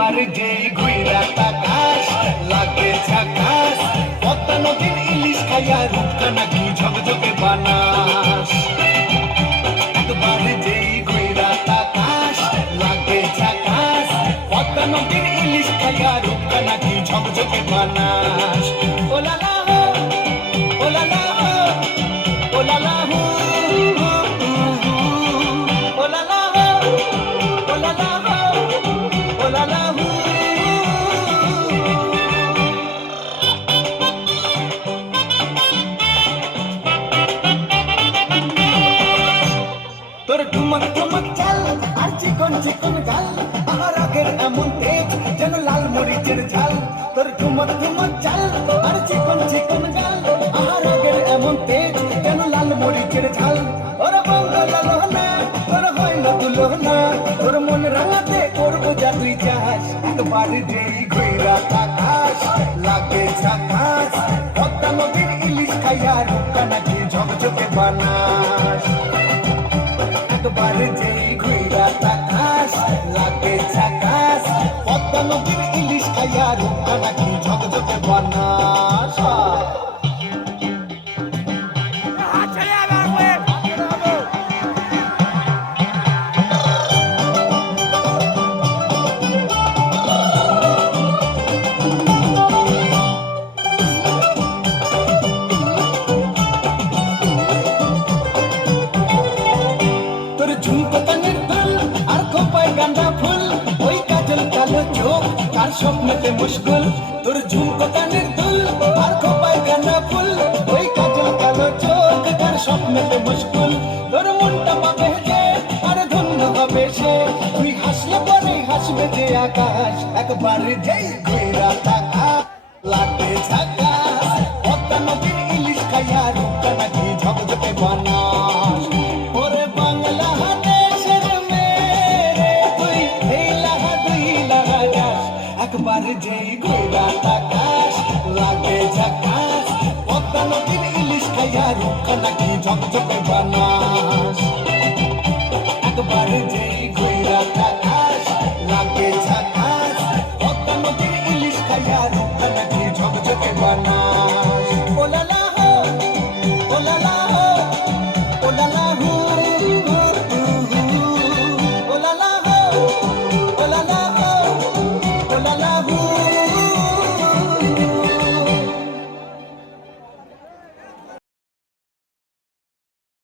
একবার যেই ঘুইরা তাকাস লাগে ঝাকাস, পদ্মা নদীর ইলিশ খাইয়া রূপখানা কি ঝকঝকে বানাস। একবার যেই ঘুইরা তাকাস লাগে ঝাকাস, পদ্মা নদীর ইলিশ খাইয়া রূপখানা কি ঝকঝকে বানাস। ও লালা হো, ও লালা হো, ও লালা হো, ও লালা হো, ও লালা হো, ও লালা হো। তোর ঠুমক ঠুমক চাল আর চিকন চিকন গাল, আমার আগের এমন তেজ যেন লাল মরিচের ঝাল। তোর ঠুমক ঠুমক চাল আর চিকন চিকন গাল, আমার আগের এমন তেজ যেন লাল মরিচের ঝাল। ওর বঙ্গল লোহনা তোর হয় না তুলনা, তোর মন রাঙাতে করবো যা তুই চাস। একবার যেই ঘুইরা তাকাস লাগে ঝাকাস, পদ্মা নদীর ইলিশ খাইয়া রূপখানা কি ঝকঝকে বানাস। একবার যেই ঘুইরা তাকাস লাগে ঝাকাস, পদ্মা নদীর ইলিশ খাইয়া রূপখানা কি ঝকঝকে বানাস। তোর ঝুমকো কানের দুল আর খোপায় গাঁদা ফুল, ওই কাজল কালো চোখ কার স্বপ্নেতে মুশকুল। তোর ঝুমকো কানের দুল আর খোপায় গাঁদা ফুল, ওই কাজল কালো চোখ কার স্বপ্নেতে মুশকুল। তোর মনটা পাবে যে আর ধন্য হবে সে, তুই হাসলে পরে হাসবে যে আকাশ। একবার যেই ঘুইরা তাকাস লাগে ঝাকাস, পদ্মা নদীর ইলিশ খাইয়া রূপখানা কি ঝকঝকে বানাস। ওরে বাংলা দেশের মেয়ে তুই এই লাহা দুই লাগা যাস, একবার যেই ঘুইরা তাকাস লাগে ঝাকাস, পদ্মা নদীর ইলিশ খাইয়া রূপখানা